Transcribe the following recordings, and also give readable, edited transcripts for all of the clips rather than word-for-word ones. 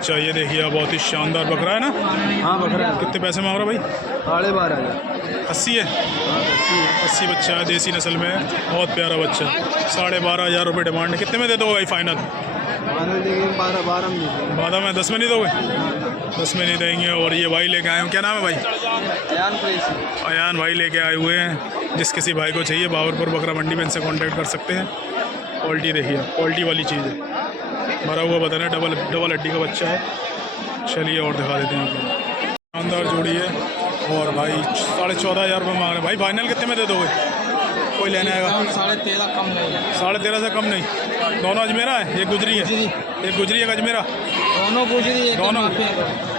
अच्छा ये देखिए बहुत ही शानदार बकरा है ना। हाँ बकरा है। कितने पैसे मांग रहा भाई? 12,500। 80 है। 80 बच्चा है, देसी नस्ल में है, बहुत प्यारा बच्चा। 12,500 रुपये डिमांड है। कितने में दे दो भाई फाइनल? 12 में। 12 में 10 में नहीं दोगे? 10 में नहीं देंगे। और ये भाई लेके आए हो, क्या नाम है भाई? अयान भाई लेके आए हुए हैं। जिस किसी भाई को चाहिए बाबरपुर बकरा मंडी में इनसे कांटेक्ट कर सकते हैं। क्वालिटी देखिए, क्वालिटी वाली चीज़ है। भरा हुआ बताना, डबल हड्डी का बच्चा है। चलिए और दिखा देते हैं आपको। शानदार जोड़ी है। और भाई 14,500 रुपये मांग रहे हैं। भाई फाइनल कितने में दे दोगे? कोई लेने आएगा? 13.5 कम नहीं। 13.5 से कम नहीं। दोनों अजमेरा है? एक गुजरी है, एक गुजरी, एक अजमेरा। दोनों गुजरी दोनों।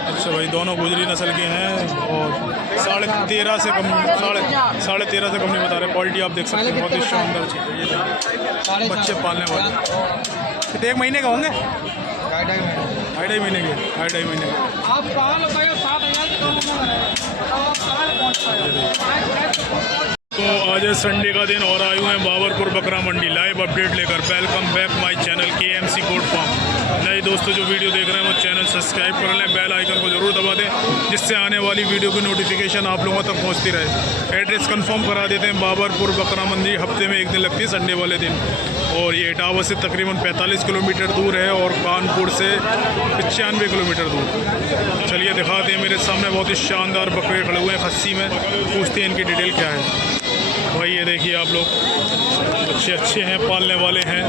अच्छा भाई दोनों गुजरी नस्ल के हैं। और 13.5 से कम, 13.5 से कम नहीं बता रहे। क्वालिटी आप देख सकते हैं, बहुत ही शानदार चीज़ है। बच्चे पालने वाले कितने, 1 महीने का होंगे? 2.5 महीने के। 2.5 महीने के। आप तो आज है संडे का दिन और आए हुए हैं बाबरपुर बकरा मंडी लाइव अपडेट लेकर। Welcome back my channel KMC goat farm. नए दोस्तों जो वीडियो देख रहे हैं वो चैनल सब्सक्राइब कर लें, बेल आइकन को जरूर दबा दें, जिससे आने वाली वीडियो की नोटिफिकेशन आप लोगों तक पहुंचती रहे। एड्रेस कंफर्म करा देते हैं, बाबरपुर बकरा मंडी हफ्ते में एक दिन लगती है, संडे वाले दिन। और ये इटावा से तकरीबन 45 किलोमीटर दूर है और कानपुर से 95 किलोमीटर दूर। चलिए दिखाते हैं, मेरे सामने बहुत ही शानदार बकरे खड़े हुए हैं खस्सी में। पूछते हैं इनकी डिटेल क्या है। भाई ये देखिए आप लोग, बच्चे अच्छे हैं, पालने वाले हैं।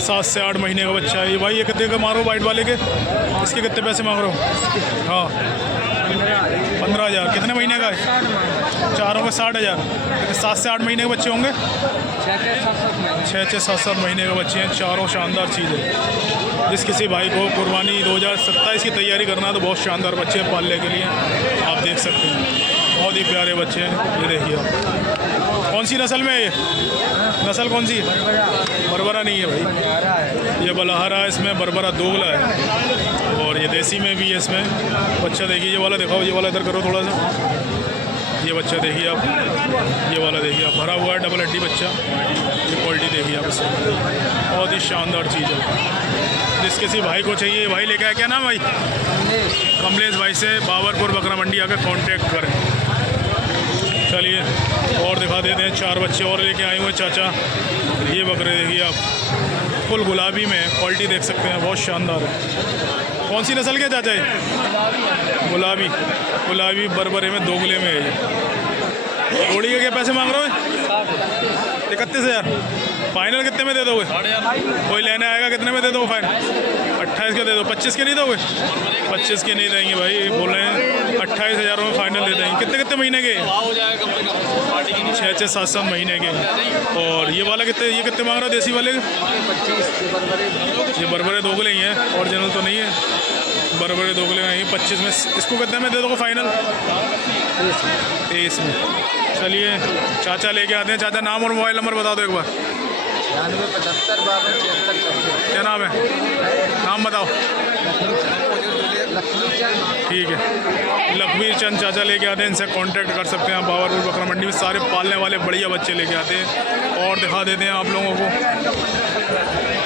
7 से 8 महीने का बच्चा है ये। भाई ये कितने का मारो वाइट वाले के? इसके कितने पैसे मांग रहे हो? हाँ 15,000। कितने महीने का है? चारों का 60,000। 7 से 8 महीने के बच्चे होंगे? 6 से 7 महीने के बच्चे हैं। चारों शानदार चीज़ है। जिस किसी भाई को कुर्बानी 2027 की तैयारी करना है तो बहुत शानदार बच्चे हैं पालने के लिए, आप देख सकते हैं। बहुत ही प्यारे बच्चे हैं। ये देखिए आप, कौन सी नस्ल में है ये? नस्ल कौन सी है? बरबरा नहीं है भाई, ये बलहारा है, इसमें बरबरा दोगला है। और ये देसी में भी है इसमें बच्चा। देखिए ये वाला दिखाओ, ये वाला इधर करो थोड़ा सा। ये बच्चा देखिए आप, ये वाला देखिए आप, भरा हुआ है, डबल हड्डी बच्चा। ये क्वालिटी देखिए आप इसमें, बहुत ही शानदार चीज़ है। जिस किसी भाई को चाहिए भाई लेके आए। क्या नाम भाई? कमलेश भाई से बाबरपुर बकरा मंडी आकर कांटेक्ट करें। चलिए और दिखा देते हैं। 4 बच्चे और लेके आए हुए चाचा। ये बकरे देखिए आप, फुल गुलाबी में, क्वालिटी देख सकते हैं, बहुत शानदार है। कौन सी नस्ल के चाचा है? गुलाबी। गुलाबी बरबरे में दोगले में है ये। जोड़ी के क्या पैसे मांग रहे हो? 31,000। फाइनल कितने में दे दोगे? कोई लेने आएगा कितने में दे दोगे फाइनल? 28 के दे दो। 25 के नहीं दोगे? 25 के नहीं देंगे भाई, बोल रहे हैं 28,000 में फाइनल दे देंगे। कितने कितने महीने के? 6 से 7 महीने के। और ये वाला कितने, ये कितने मांग रहा है देसी वाले? ये बरबरे दोगले ही हैं, ओरिजिनल तो नहीं है, बरबरे दोगले नहीं। 25 में। इसको कितने में दे दोगे फाइनल? 23 में। चलिए चाचा लेके आते हैं। चाचा नाम और मोबाइल नंबर बता दो एक बार। 95 क्या नाम है? नाम बताओ। ठीक है, लखबीर चंद चाचा लेके आते हैं, इनसे कांटेक्ट कर सकते हैं आप। बाबरपुर बकरा मंडी में सारे पालने वाले बढ़िया बच्चे लेके आते हैं। और दिखा देते हैं आप लोगों को।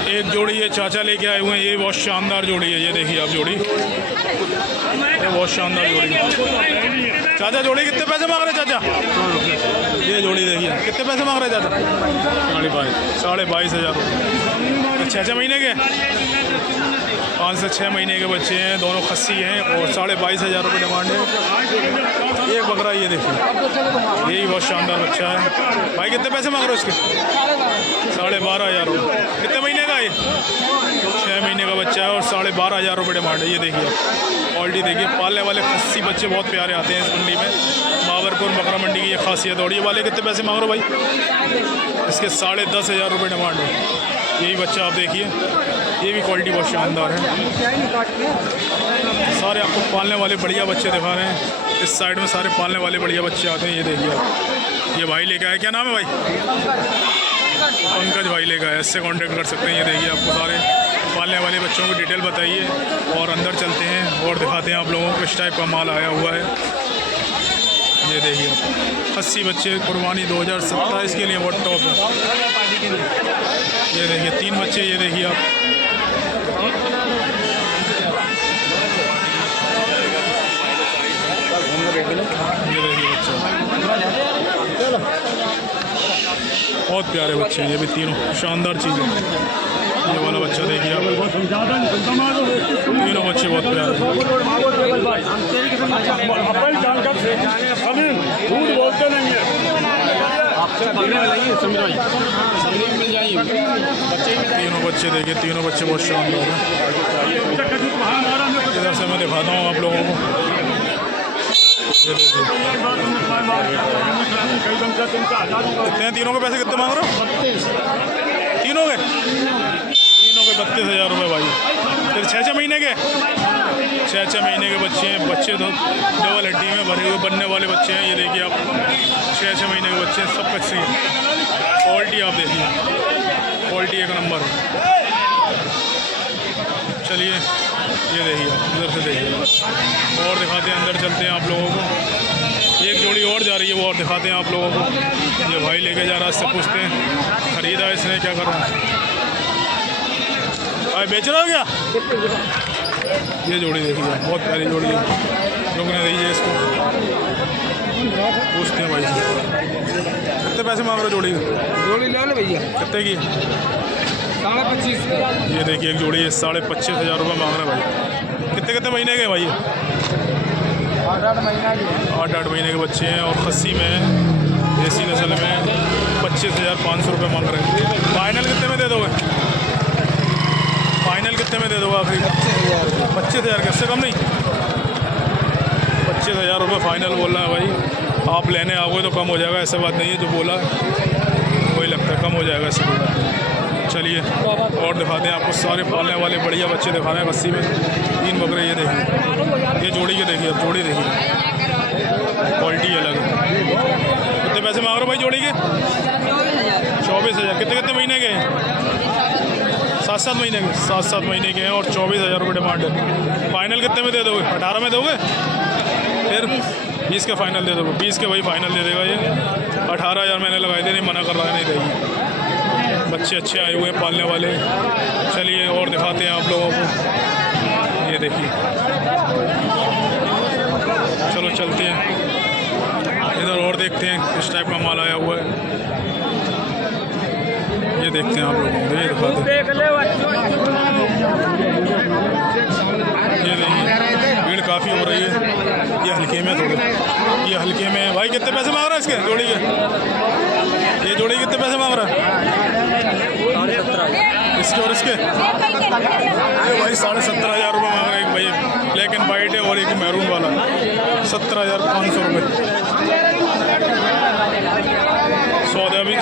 एक जोड़ी ये चाचा लेके आए हुए हैं, ये बहुत शानदार जोड़ी है। ये देखिए आप जोड़ी, ये बहुत शानदार जोड़ी है। चाचा जोड़ी कितने पैसे मांग रहे हैं चाचा? ये जोड़ी देखिए कितने पैसे मांग रहे हैं चाचा? 22,500 रुपये। 6 महीने के, 5 से 6 महीने के बच्चे हैं, दोनों खस्सी हैं। और 22,500 रुपये डिमांड है। एक बकरा ये देखिए, यही बहुत शानदार बच्चा है। भाई कितने पैसे मांग रहे हो इसके? 12,500 रुपये। कितने महीने का है? 6 महीने का बच्चा है और 12,500 रुपये डिमांड है। ये देखिए क्वालिटी देखिए, पालने वाले खस्सी बच्चे बहुत प्यारे आते हैं इस मंडी में। बाबरपुर बकरा मंडी की ये खासियत। और ये वाले कितने पैसे मांग रहे हो भाई? इसके 10,500 रुपये डिमांड है। यही बच्चा आप देखिए, ये भी क्वालिटी बहुत शानदार है। सारे आपको पालने वाले बढ़िया बच्चे दिखा रहे हैं। इस साइड में सारे पालने वाले बढ़िया बच्चे आते हैं। ये देखिए आप, ये भाई लेके आए। क्या नाम है भाई? पंकज भाई लेके आए, इससे कांटेक्ट कर सकते हैं। ये देखिए आपको सारे पालने वाले बच्चों की डिटेल बताइए। और अंदर चलते हैं और दिखाते हैं आप लोगों को किस टाइप का माल आया हुआ है। ये देखिए आप, 80 बच्चे कुर्बानी 2027 के लिए बहुत टॉप है। ये देखिए 3 बच्चे, ये देखिए आप बहुत प्यारे बच्चे हैं ये भी तीनों, शानदार चीज़ है। ये वाला बच्चा देखिए आप, तीनों बच्चे बहुत प्यारे हैं। तीनों बच्चे देखिए, तीनों बच्चे बहुत शानदार हैं। इधर से मैं दिखाता हूँ आप लोगों को, ये देखिए कितने हैं तीनों के पैसे, कितने मांग रहे हो तीनों के? तीनों के 32,000 रुपये भाई। फिर 6 महीने के, 6 महीने के बच्चे हैं। बच्चे तो डबल हड्डी में भरे हुए बनने वाले बच्चे हैं। ये देखिए आप, 6 महीने के बच्चे हैं, सब कच्चे हैं। क्वालिटी आप देखिए, क्वालिटी एक नंबर है। चलिए ये देखिए, इधर से देखिए और दिखाते हैं, अंदर चलते हैं आप लोगों को। एक जोड़ी और जा रही है, वो और दिखाते हैं आप लोगों को। ये भाई लेके जा रहा है, इससे पूछते हैं खरीदा इसने, क्या कर रहा है भाई, बेच रहा हो क्या? ये जोड़ी देखिए, बहुत प्यारी जोड़ी है, रुकने दीजिए इसको, पूछते हैं भाई से कितने पैसे मांग रहे हो जोड़ी के? जोड़ी ले लो भैया, कितने की? 25,500। ये देखिए एक जोड़ी है, 25,500 रुपये मांग रहे हैं भाई। कितने कितने महीने के भाई? 8 महीना की है। 8 महीने के बच्चे हैं और खस्सी में है, देसी नस्ल में। 25,500 रुपये मांग रहे हैं। फाइनल कितने में दे दोगे? फाइनल कितने में दे दोगे आखिरी? 25,000 का, इससे कम नहीं? 25,000 रुपये फाइनल बोल रहा है भाई। आप लेने आओगे तो कम हो जाएगा, ऐसा बात नहीं है, जो बोला वही लगता है, कम हो जाएगा ऐसे बोला। चलिए और दिखाते हैं आपको, सारे पालने वाले बढ़िया बच्चे दिखा रहे हैं बस्ती में। 3 बकरे ये देखिए, ये जोड़ी के देखिए, अब जोड़ी देखिए, क्वालिटी अलग है। कितने पैसे मांग रहे हो भाई जोड़ी के? 24,000। कितने कितने महीने के हैं? 7 महीने के, 7 महीने के हैं और 24,000 रुपये डिमांड है। फाइनल कितने में दे दोगे? 18 में दोगे? फिर 20 के फाइनल दे दोगे? 20 के भाई फाइनल दे देगा ये। 18,000 मैंने लगाए थे, नहीं मना कर रहा है, नहीं देगी। बच्चे अच्छे आए हुए हैं पालने वाले। चलिए और दिखाते हैं आप लोगों को, ये देखिए, चलो चलते हैं इधर और देखते हैं किस टाइप का माल आया हुआ है। ये देखते हैं आप लोगों को, ये दिखाते हैं। ये देखिए भीड़ काफ़ी हो रही है। ये हल्के में थोड़े, ये हल्के में भाई। कितने पैसे मांग रहा है इसके जोड़ी के? ये जोड़ी कितने पैसे मांग रहा है इसके और इसके? ये भाई 17,500 रुपये मांग रहा है एक भाई, ब्लैक एंड वाइट है और एक मैरून वाला। 17,500 रुपये।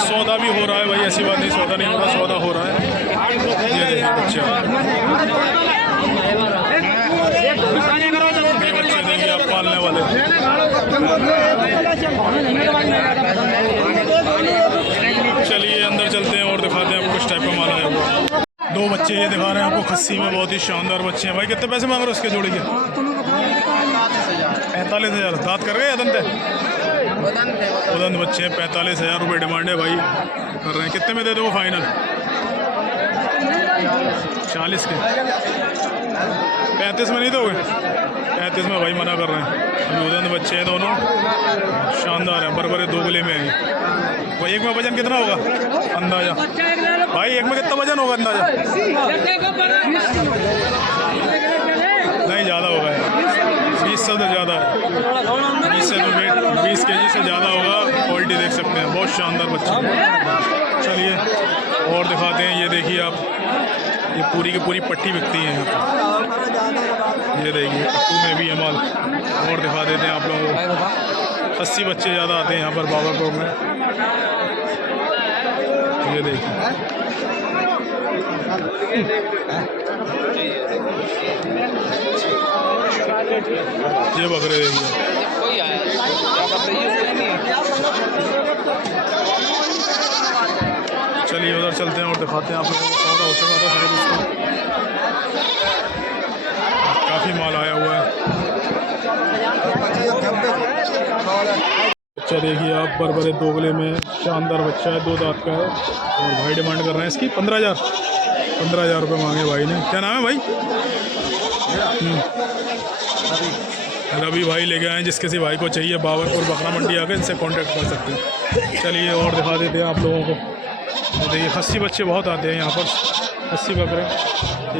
सौदा भी हो रहा है भाई, ऐसी बात नहीं सौदा नहीं हो रहा, सौदा हो रहा है। ये देखिए बच्चे, बच्चे देंगे आप पालने वाले। चलिए अंदर चलते हैं और दिखाते हैं आपको किस टाइप का माल आया हुआ। 2 बच्चे ये दिखा रहे हैं आपको खस्सी में, बहुत ही शानदार बच्चे हैं भाई। कितने पैसे मांग रहे हो उसके जोड़ी के? 45,000। दांत कर गए या दंत है? उदंत बच्चे हैं, 45,000 रुपये डिमांड है भाई, कर रहे हैं। कितने में दे दो फाइनल? 40 के। 35 में नहीं दोगे? 35 में भाई मना कर रहे हैं। अभी उदंत बच्चे हैं दोनों, शानदार हैं, बड़े दोगले में हैं भाई। एक में वजन कितना होगा अंदाजा भाई? एक में कितना वजन होगा अंदाजा? नहीं ज़्यादा होगा, 20 से तो ज़्यादा है, 20 से तो 20 kg से ज़्यादा होगा। क्वालिटी देख सकते हैं, बहुत शानदार बच्चे। चलिए और दिखाते हैं, ये देखिए आप, ये पूरी की पूरी पट्टी बिकती है यहाँ पर। ये देखिए अक्टू में भी है माल। और दिखा देते हैं आप लोगों को, 80 बच्चे ज़्यादा आते हैं यहाँ पर बाबरपुर में। ये देखिए ये बकरे देखिए। चलिए उधर चलते हैं और दिखाते हैं आप लोगों को। सौदा हो चुका था सारे दोस्तों, काफ़ी माल आया हुआ है। बच्चा देखिए आप, बड़े दोगले में शानदार बच्चा है, 2 दांत का है। और भाई डिमांड कर रहे हैं इसकी 15,000 रुपये मांगे भाई ने। क्या नाम है भाई? रवि भाई लेके आए। जिस किसी भाई को चाहिए बाबरपुर बकरा मंडी आकर इनसे कांटेक्ट कर सकते हैं। चलिए और दिखा देते हैं आप लोगों को। तो देखिए खस्सी बच्चे बहुत आते हैं यहाँ पर, खस्सी बकरे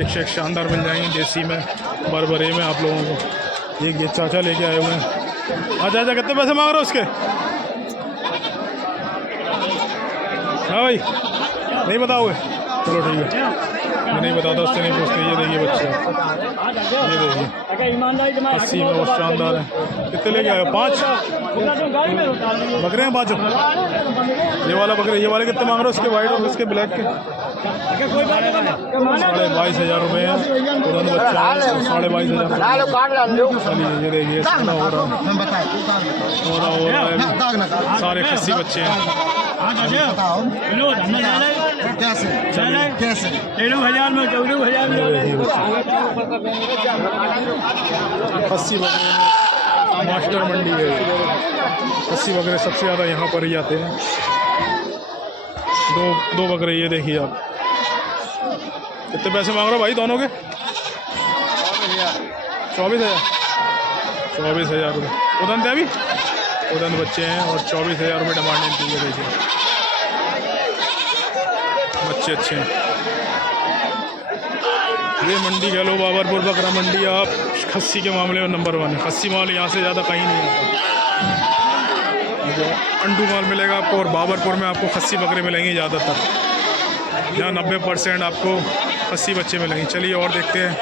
एक से एक शानदार मिल जाएंगे देसी में, बरबरे में आप लोगों को। ये चाचा लेके आए हुए हैं। अच्छा अच्छा, कितने पैसे मांग रहे हो उसके? हाँ भाई, नहीं बताओगे? चलो ठीक है, मैं नहीं बताता, उससे नहीं पूछते। ये देखिए बच्चे, ये देखिए खस्सी में बहुत शानदार है। कितने लेके आए? 5 बकरे हैं, 5। ये वाला बकरे, ये वाले कितने मांग रहे हो उसके, वाइट और उसके ब्लैक के? 22,500 रुपये हैं। तुरंत बच्चा 22,500। चलिए ये देखिए हो रहा है, सारे खस्सी बच्चे हैं। खस्सी बकरे मास्टर मंडी है। खस्सी बकरे सबसे ज़्यादा यहाँ पर ही आते हैं। दो बकरे ये देखिए आप। कितने पैसे मांग रहे हो भाई दोनों के? 24,000 रुपये। उदंत है अभी, उदंत बच्चे हैं और 24,000 रुपये डिमांड इनकी। ये देखिए बच्चे अच्छे हैं। ये मंडी कह लो बाबरपुर बकरा मंडी, आप खस्सी के मामले में नंबर 1 है। खस्सी माल यहाँ से ज़्यादा कहीं नहीं आता। अंडू माल मिलेगा आपको, और बाबरपुर में आपको खस्सी बकरे मिलेंगे ज़्यादातर। यहाँ 90% आपको खस्सी बच्चे मिलेंगे। चलिए और देखते हैं।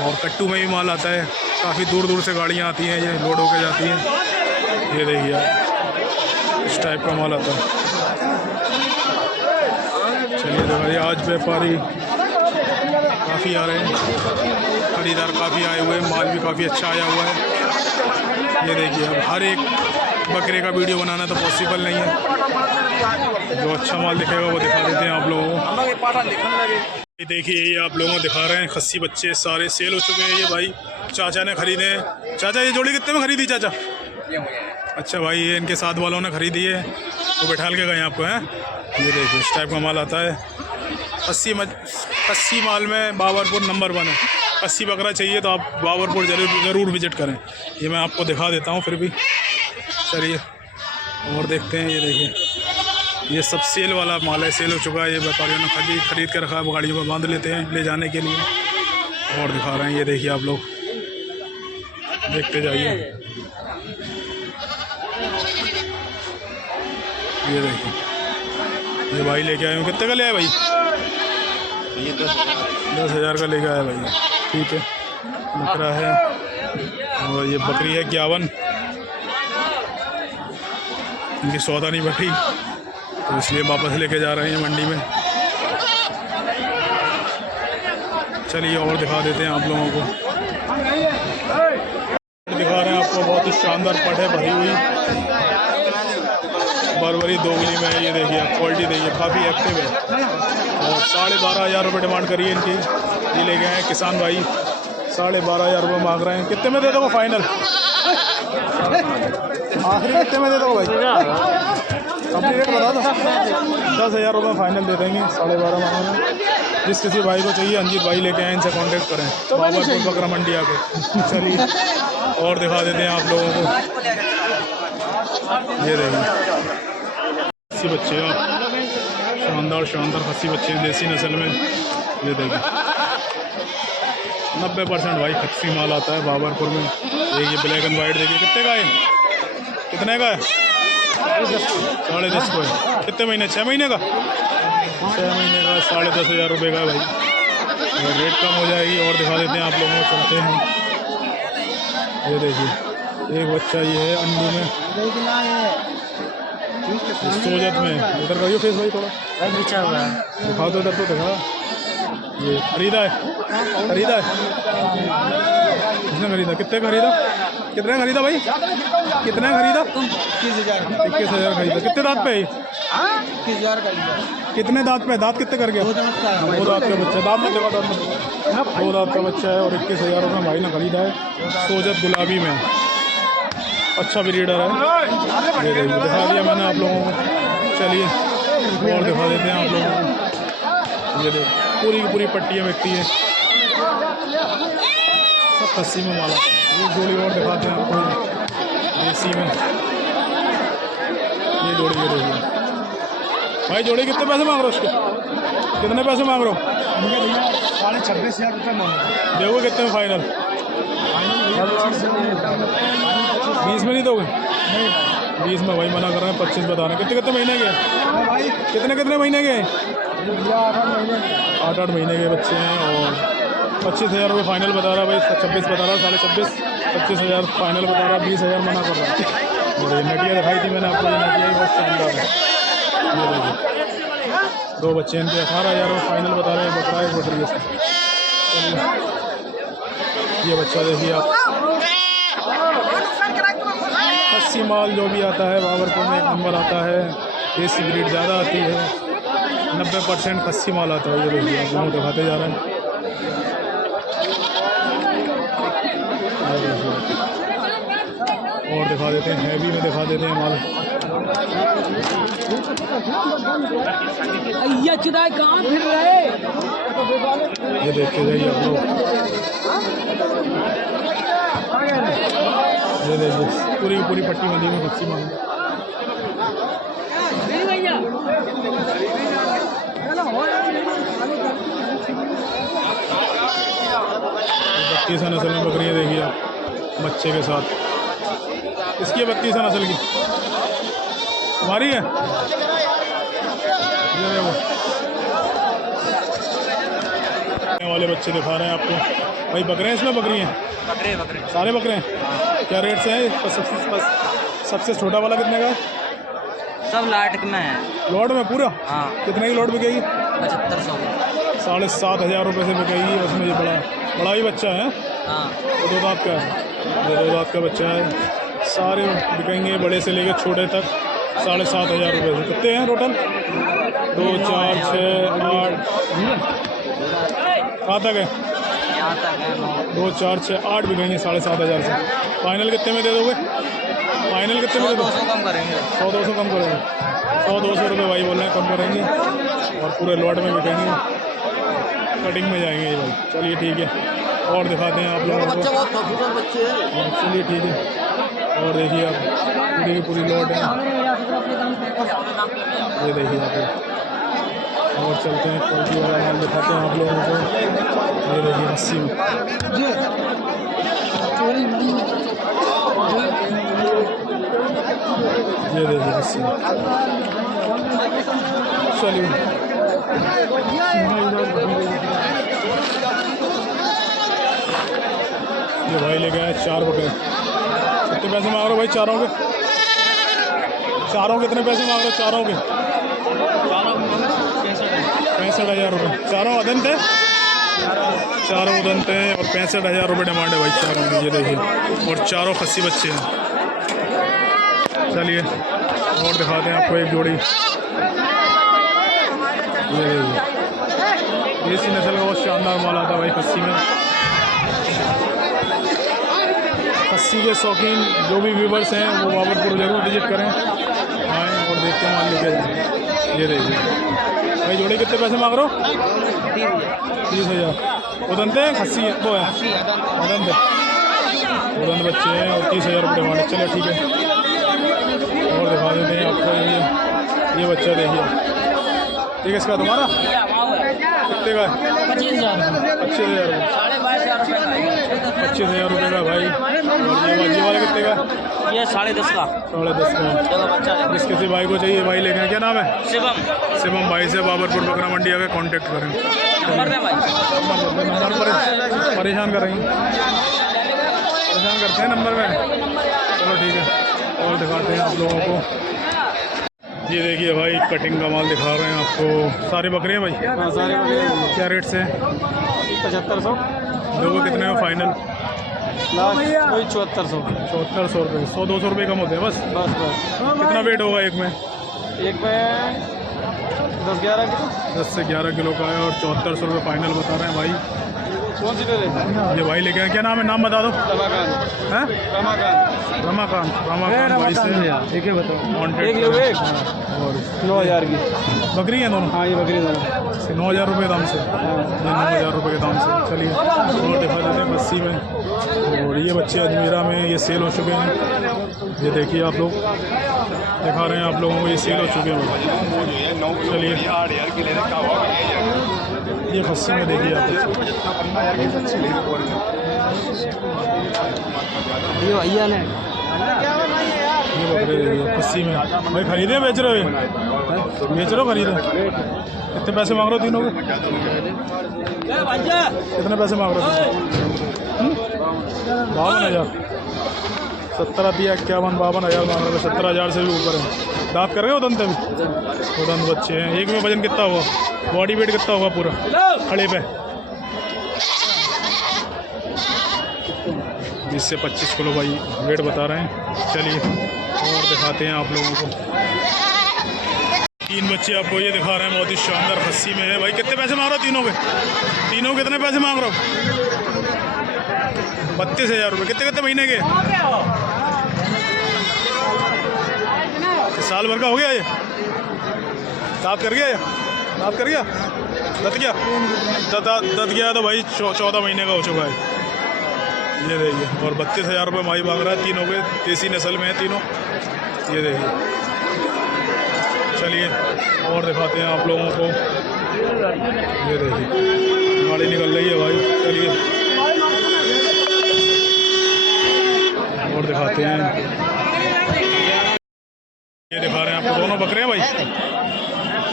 और कट्टू में भी माल आता है, काफ़ी दूर दूर से गाड़ियाँ आती हैं, ये लोड होकर जाती हैं। ये देखिए इस टाइप का माल आता है। चलिए देखिए आज व्यापारी काफ़ी आ रहे हैं, खरीदार काफ़ी आए हुए हैं, माल भी काफ़ी अच्छा आया हुआ है। ये देखिए अब हर एक बकरे का वीडियो बनाना तो पॉसिबल नहीं है, जो अच्छा माल दिखेगा वो दिखा देते हैं आप लोगों को। ये देखिए ये आप लोगों को दिखा रहे हैं खस्सी बच्चे सारे सेल हो चुके हैं। ये भाई चाचा ने खरीदे हैं। चाचा ये जोड़ी कितने में खरीदी चाचा? अच्छा भाई, ये इनके साथ वालों ने खरीदी है, वो बैठाल के गए आपको हैं। ये देखिए इस टाइप का माल आता है। खस्सी माल में बाबरपुर नंबर 1 है। खस्सी बकरा चाहिए तो आप बाबरपुर ज़रूर विजिट करें। ये मैं आपको दिखा देता हूँ फिर भी। चलिए और देखते हैं। ये देखिए ये सब सेल वाला माल है, सेल हो चुका है। ये व्यापारियों ने खरीद के रखा है, वो गाड़ियों में बांध लेते हैं ले जाने के लिए। और दिखा रहे हैं, ये देखिए आप लोग देखते जाइए। ये देखिए ये भाई लेके आए हूँ। कितने का ले आए भाई? ये 10,000 का लेके आया भाई। ठीक है, बकरा है और ये बकरी है 51। इनकी सौदा नहीं बैठी तो इसलिए वापस लेके जा रहे हैं मंडी में। चलिए और दिखा देते हैं आप लोगों को। दिखा रहे हैं आपको, बहुत ही शानदार पट है भरी हुई, बरबरी दोगली में। ये देखिए क्वालिटी देखिए, काफ़ी एक्टिव है। और 12,500 रुपये डिमांड करी है इनकी। ये ले गए हैं किसान भाई, 12,500 रुपये मांग रहे हैं। कितने में दे दोगे फाइनल? आखिरी कितने में दे दोगे भाई? अपनी रेट बता दो। 10,000 रुपये फाइनल दे देंगे, 12,500 मांग रहे हैं। जिस किसी भाई को चाहिए अंजीत भाई लेके आए, इनसे कांटेक्ट करें, बाबरपुर बकरा मंडी आके। चलिए और दिखा देते हैं आप लोगों को। ये देखिए खस्सी बच्चे, आप शानदार खस्सी बच्चे देसी नस्ल में। ये देखिए 90% भाई खस्सी माल आता है बाबरपुर में। ये ब्लैक एंड वाइट देखिए कितने का है? कितने का है? 10.5 का है। कितने महीने? 6 महीने का? 6 महीने का 10,500 रुपये का है भाई। रेट कम हो जाएगी। और दिखा देते हैं आप लोगों को, चलते हैं। ये देखिए एक बच्चा ये है अंडू में, सोजत में। उधर का फेस भाई थोड़ा दिखा दो, उधर तो दिखा। ये खरीदा है किसने खरीदा? कितने खरीदा? कितने खरीदा भाई? कितने खरीदा? 21,000 खरीदा। कितने दांत पे? 21,000 का। कितने दांत पे? दांत कितने करके? 2 दांत का बच्चा। दांत में देखा, 2 दांत का बच्चा है। और 21,000 रुपये भाई ने खरीदा है। सोजत गुलाबी में, अच्छा ब्रीडर है। ये देखिए दिखा दिया मैंने आप लोगों को। चलिए और दिखा देते हैं आप लोगों को। ये देखिए पूरी की पूरी पट्टियाँ बिकती है, सब खस्सी में माला। ये जोड़ी और दिखाते हैं आपको देसी में। ये जोड़ी ये देखिए भाई जोड़ी कितने पैसे मांग रहे हो उसके? कितने पैसे मांग रहे हो? 26,500 रुपये मांगा। देखो कितने में फाइनल? 20 में नहीं दोगे? 20 में भाई मना कर रहे हैं, 25 बता रहे हैं। कितने कितने महीने के? कितने कितने महीने के? 8-8 महीने के बच्चे हैं और 25,000 रुपये फाइनल बता रहा है भाई। 26 बता रहा है, 26.5, 25,000 फाइनल बता रहा है, 20,000 मना कर रहा है। और ये नटिया दिखाई थी मैंने आपको, ये नटिया ही बहुत शानदार है। ये देखिए 2 बच्चे इनके 18,000 रुपये फाइनल बता रहे हैं। बकरा है बकरी है। ये बच्चा देखिए आप, खस्सी माल जो भी आता है बाबरपुर में 1 नंबर आता है। देसी ब्रीड ज़्यादा आती है, 90% खस्सी माल आता है। ये देखिए आप दोनों दिखाते जा रहे हैं। और दिखा देते हैं, हैवी में दिखा देते हैं माल। कहाँ फिर रहे? ये देखते जाइए आप लोग। ये देखिए पूरी पूरी पट्टी बंधी में खस्सी माल। बत्तीस नस्ल में बकरियाँ देखिए आप बच्चे के साथ। इसकी 32 नस्ल की हमारी है। ये वो वाले बच्चे दिखा रहे हैं आपको भाई। बकरे हैं इसमें? बकरी हैं? बकरे सारे बकरे हैं। क्या रेट से है? सबसे छोटा वाला कितने का है? सब लाट में है। लॉट में पूरा? हाँ। कितने की लॉट बिकेगी? 7500। 7,500 रुपये से बिकेगी। उसमें ये बड़ा ही बच्चा है। हाँ। 2 दांत का है, 2 दांत का बच्चा है। सारे बिकेंगे बड़े से लेकर छोटे तक 7,500 रुपये से। कितने हैं टोटल? 2, 4, 6, 8 कहाँ तक है? 2, 4, 6, 8 बिकेंगे 7,500 से। फाइनल कितने में दे दोगे? फाइनल कितने में दे दोगे? 200 कम करेंगे। 100-200 कम करेंगे। 100-200 रुपये भाई बोल रहे हैं, कम करेंगे। और पूरे लॉट में बिकेंगे, कटिंग में जाएंगे ये भाई। चलिए ठीक है, और दिखाते हैं आप लोगों को। चलिए ठीक है, और देखिए आप पूरी की पूरी लॉट है। ये देखिए आप, और चलते हैं क्वालिटी वाला माल दिखाते हैं आप लोगों को। ये देखिए 80 में। ये देखिए 80 में। चलिए ये भाई ले गए 4 बकरे। कितने पैसे मांग रहे हो भाई चारों के? चारों कितने पैसे मांग रहे हो चारों के? 65,000 रुपये। चारों अदंत है? चारों उदंत हैं और 65,000 रुपये डिमांड है भाई चारों की। ये देखिए, और चारों खस्सी बच्चे हैं। चलिए और दिखाते हैं आपको एक जोड़ी। ये देखिए देसी नस्ल का बहुत शानदार माल आता है भाई खस्सी में। खस्सी के शौकीन जो भी व्यूवर्स हैं वो बाबरपुर जरूर विजिट करें, आएँ और देख के माल लेके जाएँ। ये देखिए भाई जोड़ी कितने पैसे मांग रहे हो? 30,000। उदंत है खस्सी है? वो है उदंत है, उदंत बच्चे हैं और 30,000 रुपये डिमांड। चलो ठीक है, और दिखा देते हैं आपको। ये बच्चा देखिए, ठीक है। इसका तुम्हारा कितने का है? 25,000 25,000 रुपये का भाई। और ये वाला कितने का? ये 10.5 का। 10.5 का। जिस किसी भाई को चाहिए भाई लेके, क्या नाम है? शिवम भाई से बाबरपुर बकरा मंडी आकर कांटेक्ट करें। नंबर पर परेशान करेंगे, परेशान करते हैं नंबर में। चलो ठीक है, और दिखाते हैं आप लोगों को। ये देखिए भाई कटिंग का माल दिखा रहे हैं आपको। सारे बकरे हैं भाई? हाँ सारे बकरे। क्या रेट से? 7500। देखो कितने में फाइनल? लास्ट वही 7400। 7400 रुपये। 100-200 रुपये कम होते हैं बस। कितना वेट होगा एक में? एक में 10-11 किलो। 10 से 11 किलो का है और 7400 रुपये फाइनल बता रहे हैं भाई। कौन सी दे रहे? ये भाई लेके आए, क्या नाम है, नाम बता दो। रमाकांत। हैं? रमाकांत। रमाकांत भाई से एक ही बताओ। कॉन्टेक्ट एक लोग एक और 9,000 की। बकरी है दोनों। हाँ ये बकरी दोनों। 9,000 रुपये दाम से, 9,000 रुपये के दाम से। चलिए और दिखा देते हैं 80 में। और ये बच्चे अजमेरा में ये सेल हो चुके हैं। ये देखिए आप लोग दिखा रहे हैं आप लोगों को, ये सेल हो चुके हैं। चलिए ये 80 में देखिए आप। ये भैया ने ये बकरे देखिए 80 में। भाई खरीदे बेच रहे हो? बेच रहे हो खरीदे? कितने पैसे मांग रहे हो तीनों के? कितने पैसे मांग रहे हो? 52,000। 70 दिया 51, 52,000 मांग रहे हो। 70,000 से भी ऊपर है। दाँत कर गए उदंत भी? उदंत बच्चे हैं। एक में वजन कितना हुआ? बॉडी वेट कितना होगा पूरा खड़े पे? 20 से 25 किलो भाई वेट बता रहे हैं। चलिए और दिखाते हैं आप लोगों को। 3 बच्चे आपको ये दिखा रहे हैं, बहुत ही शानदार खस्सी में है। भाई कितने पैसे मांग रहे हो तीनों के? तीनों कितने पैसे मांग रहे हो? 32,000 रुपये। कितने कितने महीने के? साल भर का हो गया ये? दाँत कर गया? दाँत कर गया? दत गया? दत गया तो भाई 14 महीने का हो चुका है। ये देखिए। और 32,000 रुपये माई मांग रहा है तीनों के। देसी नस्ल में है तीनों। ये देखिए। चलिए और दिखाते हैं आप लोगों को। ये देखिए गाड़ी निकल रही है भाई। चलिए और दिखाते हैं। ये दिखा रहे हैं आपको। दोनों बकरे हैं भाई?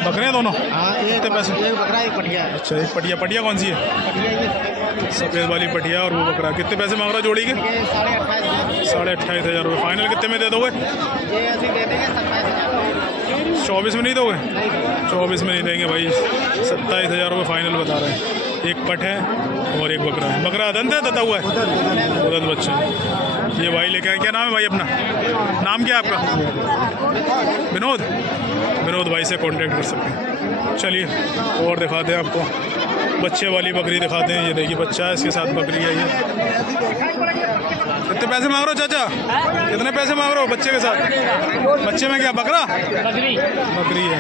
बकरे हैं दोनों? कितने पैसे? एक बकरा एक पटिया। अच्छा एक पटिया। पटिया कौन सी है? सफ़ेद वाली पटिया और वो बकरा। कितने पैसे मांग रहा है जोड़ी के? 28,500 रुपये। फाइनल कितने में दे दोगे? 24 में नहीं दोगे? 24 में नहीं देंगे भाई। 27,000 रुपये फाइनल बता रहे हैं। एक पट है और एक बकरा है। बकरा अदंत है, दता हुआ है? उदंत बच्चा। ये भाई लेके आए। क्या नाम है भाई अपना? नाम क्या है आपका? विनोद। विनोद भाई से कांटेक्ट कर सकते हैं। चलिए और दिखाते हैं आपको। बच्चे वाली बकरी दिखाते हैं। ये देखिए बच्चा है, इसके साथ बकरी है ये। कितने पैसे मांग रहे हो चाचा? कितने पैसे मांग रहे हो बच्चे के साथ? बच्चे में क्या बकरा? बकरी है।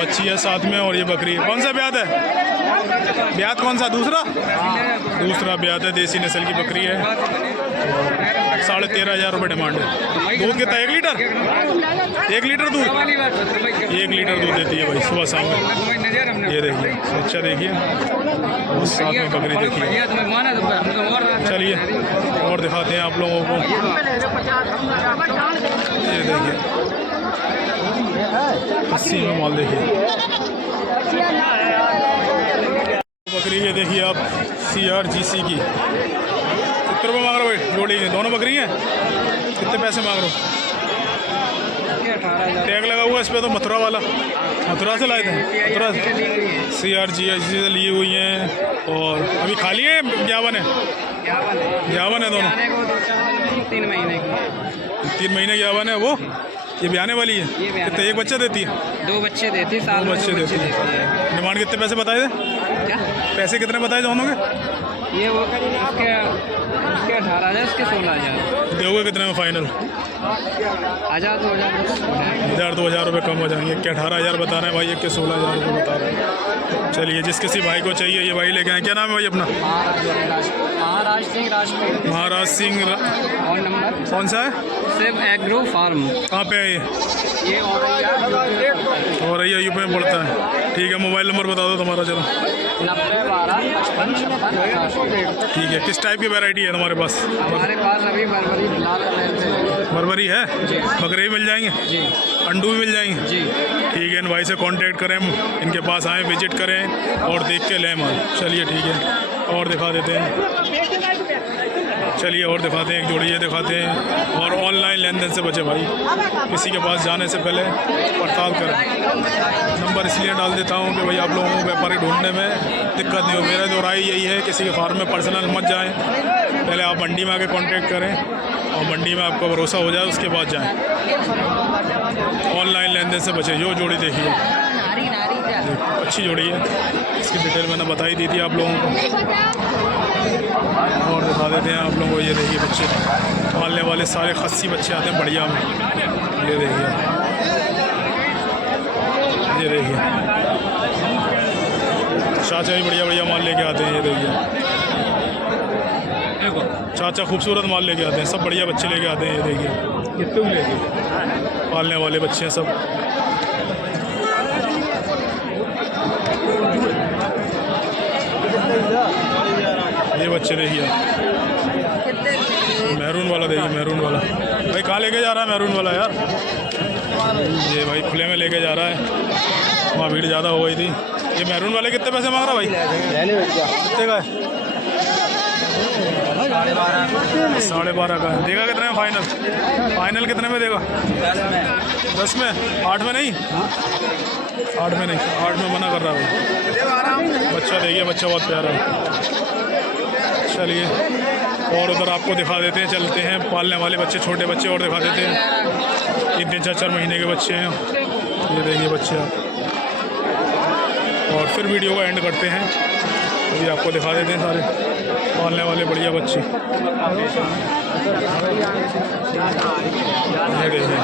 बच्ची है साथ में और ये बकरी है। कौन सा ब्यात है? ब्यात कौन सा? दूसरा? दूसरा ब्यात है। देसी नस्ल की बकरी है। 13,500 रुपये डिमांड है। दूध कितना? 1 लीटर? 1 लीटर दूध? 1 लीटर दूध देती है भाई सुबह शाम में। ये देखिए बच्चा देखिए और साथ में बकरी देखिए। चलिए और दिखाते हैं आप लोगों को। ये देखिए 80 में माल देखिए। बकरी ये देखिए आप CRGC की। कितने रुपये मांग रहे हो भाई जोड़ी के? दोनों बकरी हैं? कितने पैसे मांग रहे हो? टैग लगा हुआ इस पर तो। मथुरा वाला? मथुरा से लाए थे? मथुरा से? CRGC से ली हुई हैं। और अभी खाली है? ज्ञावन है? ज्ञावन है दोनों? 3 महीने की। 3 महीने ज्ञावन है। वो ये ब्याने वाली है? कितने? एक बच्चा देती है? 2 बच्चे देती। 2 बच्चे देती है। डिमांड कितने पैसे बताए थे? क्या पैसे कितने बताए दोनों के? ये वो उसके 18,000, उसके 16,000। दोगे कितने में फाइनल? 1,000 2,000 रुपये कम हो जाएंगे। क्या 18,000 बता रहे हैं भाई, एक के 16,000 रुपये बता रहे हैं। चलिए जिस किसी भाई को चाहिए ये भाई लेके आए। क्या नाम है भाई अपना? महाराज सिंह राजपूत। महाराज सिंह। और नंबर कौन सा है? Shiv agro farm. कहाँ पे है ये? ये और ये यूपी में पड़ता है। ठीक है मोबाइल नंबर बता दो तुम्हारा चलो। 90 ठीक है। किस टाइप की वैरायटी है तुम्हारे पास? हमारे पास अभी बरबरी लाल बरबरी है? बकरे भी मिल जाएंगे? जी। अंडू भी मिल जाएंगे? जी। ठीक है इन भाई से कांटेक्ट करें, इनके पास आएँ, विजिट करें और देख के लें माल। चलिए ठीक है और दिखा देते हैं। चलिए और दिखाते हैं। एक जोड़ी ये दिखाते हैं। और ऑनलाइन लेन देन से बचे भाई। किसी के पास जाने से पहले पड़ताल करें। नंबर इसलिए डाल देता हूँ कि भाई आप लोगों को व्यापारी ढूंढने में दिक्कत नहीं हो। मेरा जो राय यही है किसी के फार्म में पर्सनल मत जाएं। पहले आप मंडी में आके कांटेक्ट करें और मंडी में आपको भरोसा हो जाए उसके बाद जाएं। ऑनलाइन लेन देन से बचे। जो जोड़ी देखिए अच्छी जोड़ी है, इसकी डिटेल मैंने बता ही दी थी आप लोगों को। और दिखा देते हैं आप लोगों को, ये देखिए बच्चे पालने वाले सारे खस्सी बच्चे आते हैं बढ़िया में। ये देखिए, ये देखिए चाचा भी बढ़िया बढ़िया माल लेके आते हैं। ये देखिए चाचा खूबसूरत माल लेके आते हैं, सब बढ़िया बच्चे लेके आते हैं। ये देखिए कितने भी लेके पालने वाले बच्चे हैं सब। ये बच्चे देखिए, मैरून वाला देखिए, मैरून वाला भाई कहाँ लेके जा रहा है मैरून वाला यार? ये भाई खुले में लेके जा रहा है, वहाँ भीड़ ज़्यादा हो गई थी। ये मैरून वाले कितने पैसे मांग रहा भाई? कितने का है? 12.5 का है। देगा कितने में फाइनल? फाइनल कितने में देगा? 10 में? 8 में नहीं? 8 में नहीं, 8 में मना कर रहा है। बच्चा देखिए, बच्चा बहुत प्यारा है। चलिए और उधर आपको दिखा देते हैं, चलते हैं पालने वाले बच्चे, छोटे बच्चे और दिखा देते हैं। 3-3 4-4 महीने के बच्चे हैं। ये देखिए बच्चे आप, और फिर वीडियो को एंड करते हैं। अभी आपको दिखा देते हैं सारे पालने वाले बढ़िया बच्चे। ये देखिए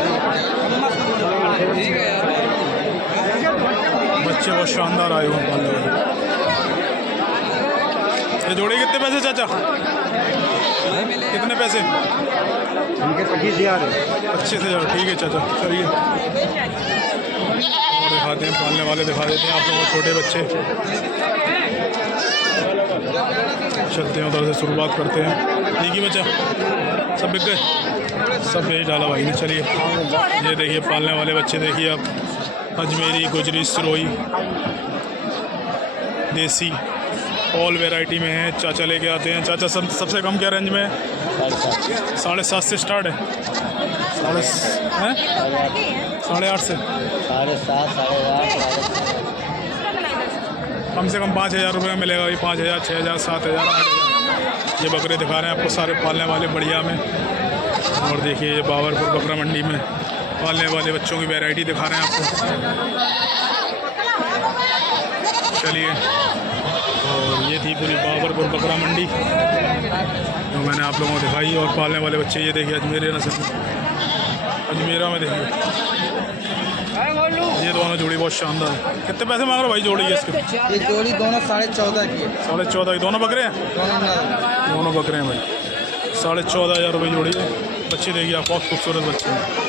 बच्चे बहुत शानदार आए हुए हैं पालने वाले। ये जोड़ी कितने पैसे चाचा? कितने पैसे? 25,000। 25,000, ठीक है चाचा। चलिए और दिखाते हैं पालने वाले, दिखा देते हैं आप लोगों को छोटे बच्चे। चलते हैं उधर से, शुरुआत करते हैं। ठीक ही बच्चा सब बिक गए, सब बेच डाला भाई ने। चलिए ये देखिए पालने वाले बच्चे देखिए आप, अजमेरी, गुजरी, सिरोही, देसी ऑल वैरायटी में है। चाचा लेके आते हैं। चाचा सबसे कम क्या रेंज में है? 7.5 से स्टार्ट है। 8.5 से 7.5 कम से कम 5,000 रुपये में मिलेगा। ये 5,000, 6,000, 7,000, 8,000 ये बकरे दिखा रहे हैं आपको सारे पालने वाले बढ़िया में। और देखिए ये बाबरपुर बकरा मंडी में पालने वाले बच्चों की वैरायटी दिखा रहे हैं आपको। चलिए और ये थी पूरी बाबरपुर बकरा मंडी जो मैंने आप लोगों को दिखाई। और पालने वाले बच्चे ये देखिए अजमेर नस्ल, अजमेरा में देखिए ये दोनों जोड़ी बहुत शानदार है। कितने पैसे मांग रहे हो भाई जोड़ी है इसके? ये जोड़ी दोनों 14.5 की। 14.5 की दोनों बकरे हैं? दोनों बकरे हैं भाई। 14.5 हज़ार रुपये जोड़ी है। बच्चे देखिए आप, बहुत खूबसूरत बच्चे हैं।